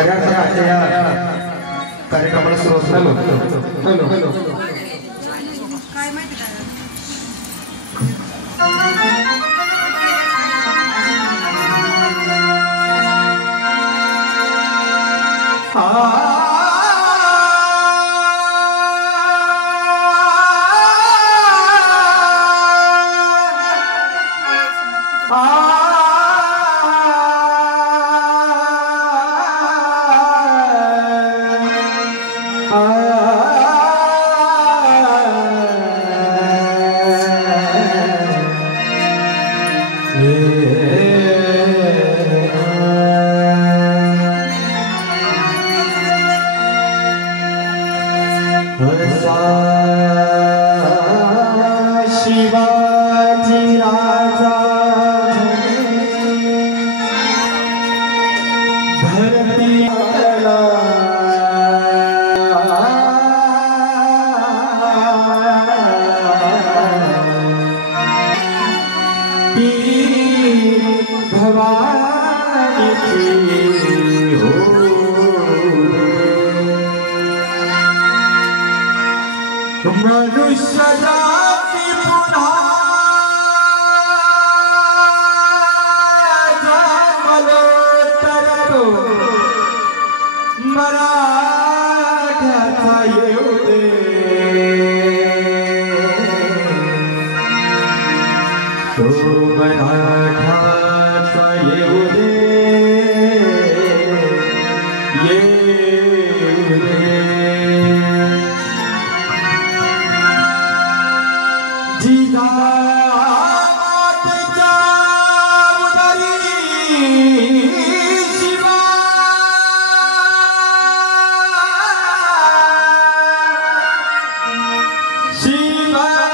खऱ्या अर्थाने या कार्यक्रमाला सुरुवात झाली। काय माहिती शिवाजी राजा धरती भवानी हो मनुष्य जाति पुन्हा जन्मलो तर मराठ्याचा येऊ दे तो मराठ्याचा येऊ दे जिजामातेच्या उदरी शिवा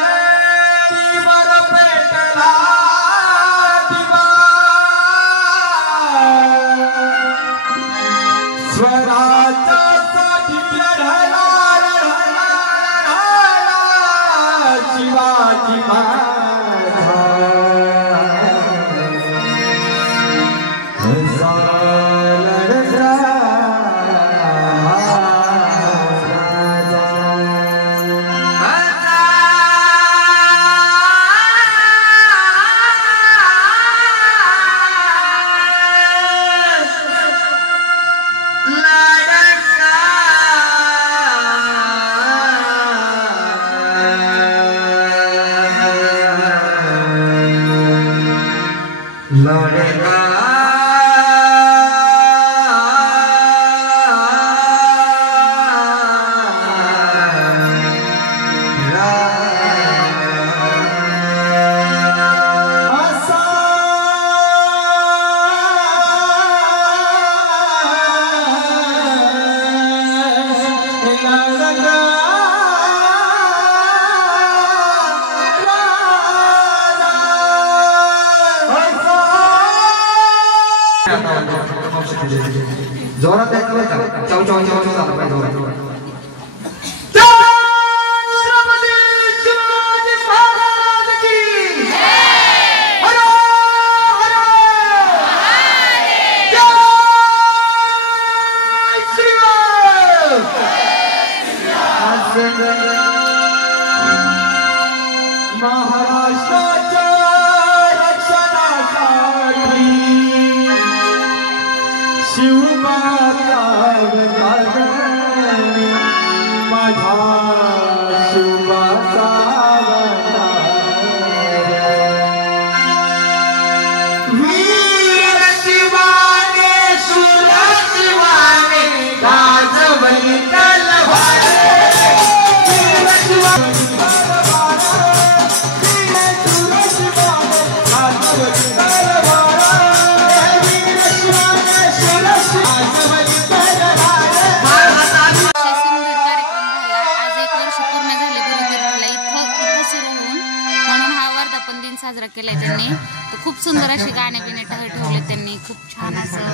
शिवरीवर पेटला दिवा स्वराज्यासाठी लढला शिवाजी लड़का जोरात ऐकलं का चाव चाव चाव चाव झालं पाहिजे जोरात महाराष्ट्राच्या रक्षणासाठी शिवबाचा माझा शिवबाचा वीर शिवाने शूर शिवाने गाजवली तलवार वीर शिवाने साजरा केलाय त्यांनी तर खूप सुंदर अशी गाणे बिणे ठेवले त्यांनी खूप छान असं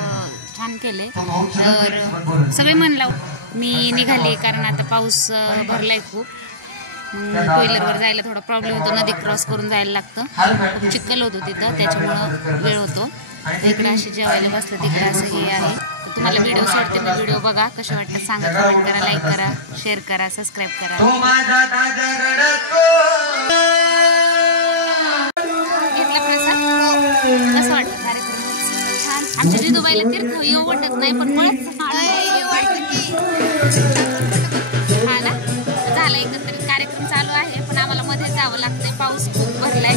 छान केले तर सगळे मन लावून मी निघाली कारण आता पाऊस भरलाय खूप टू-व्हीलरवर जायला थोडा प्रॉब्लेम होतो नदी क्रॉस करून जायला लागतं खूप चिखल होतो तिथं त्याच्यामुळं वेळ होतो इकडे अशी जेवायला बसलं तिकडे असं हे आहे तुम्हाला व्हिडिओ सोडते मी, व्हिडिओ बघा कसे वाटतं सांगा, कमेंट करा, लाईक करा, शेअर करा, सबस्क्राईब करा. घेतला प्रसाद? कसं वाटतं कार्यक्रम? छान. आमच्या जिजूबाईला तीर्थ येऊ वाटत नाही पण हा ना, झालं एकंदरीत कार्यक्रम चालू आहे पण आम्हाला मध्ये जावं लागतंय, पाऊस खूप भरलाय.